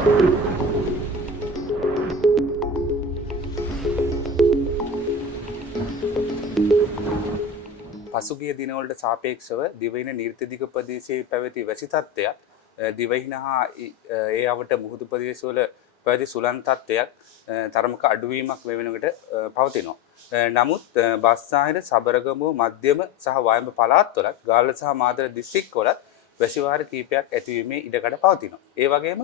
පසුගිය දිනවලට සාපේක්ෂව දිවයින නිර්තදිග ප්‍රදේශයේ පැවති වැසි තත්ත්වයක් දිවයින හා ඒ අවට මුහුදු ප්‍රදේශවල පැවති සුළං තත්ත්වයක් තරමක අඩුවීමක් මේ වෙනකොට පවතිනවා. නමුත් බස්නාහිර සබරගමුව මධ්‍යම සහ වයඹ පළාත්වලත් ගාල්ල සහ මාතර දිස්ත්‍රික්කවලත් වැසි වාර කිහිපයක් ඇතිවීමේ ඉඩකඩ පවතිනවා. ඒ වගේම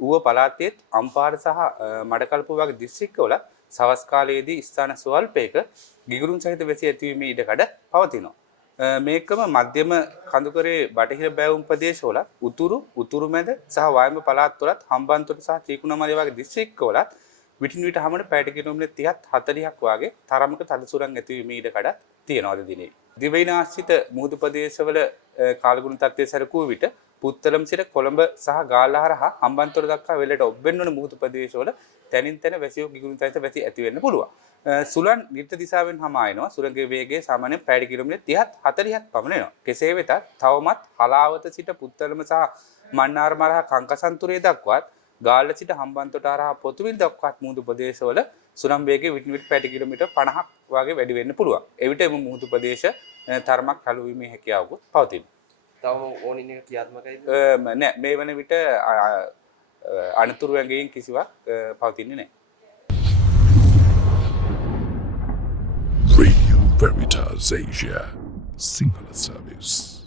ඌව පළාතේත් අම්පාර සහ මඩකල්පුව වගේ දිස්ත්‍රික්කවලත් සවස් කාලයේදී ස්ථාන ස්වල්පයක ගිගුරුන් සහිත වැසි ඇතිවීමේ ඉඩකඩ පවතිනවා. මේකම මධ්‍යම කඳුකරේ බටහිර බැවුම් ප්‍රදේශවල උතුරු මැද සහ වයඹ පළාත්වලත් හම්බන්තොට සහ චීකුණාමලය වගේ දිස්ත්‍රික්කවලත් විටින් විට හැමෝම පැයට කිලෝමීටර් 30 40ක් වගේ තරමක තද සුළං ඇතිවීමේ ඉඩකඩ තියෙනවා අද දිනේ. දිවයින ආශ්‍රිත මුහුදු ප්‍රදේශවල කාලගුණ තත්ත්වයේ සැලකුව විට පුත්තලම් සිට කොළඹ සහ ගාල්ල හරහා හම්බන්තොට දක්වා වෙලට ඔබ්බෙන් වන මුහුදු ප්‍රදේශවල තැනින් තැන වැසියෝ ගිගුරුන් සහිත වැසි ඇති වෙන්න පුළුවන්. සුළං නිර්ත දිශාවෙන් හමා එනවා. සුළංගේ වේගය සාමාන්‍යයෙන් පැයට කිලෝමීටර් 30 40ක් පමණ එනවා. කෙසේ වෙතත් තවමත් හලාවත සිට පුත්තලම සහ මන්නාරම හරහා කංකසන්තුරේ දක්වාත් ගාල්ල සිට හම්බන්තොට හරහා පොතුවිල් දක්වාත් මුහුදු ප්‍රදේශවල සුළං වේගය විටින් විට පැයට කිලෝමීටර් 50ක් වගේ වැඩි වෙන්න පුළුවන්. එවිට එම මුහුදු ප්‍රදේශ තරමක් කළු වීමේ හැකියාවකුත් පවතිනවා. තවම ඕනින් එක ක්‍රියාත්මකයිද? නෑ මේ වන විට අනතුරු වගේන් කිසිවක් පවතින්නේ නැහැ. Radio Veritas Asia Sinhala Service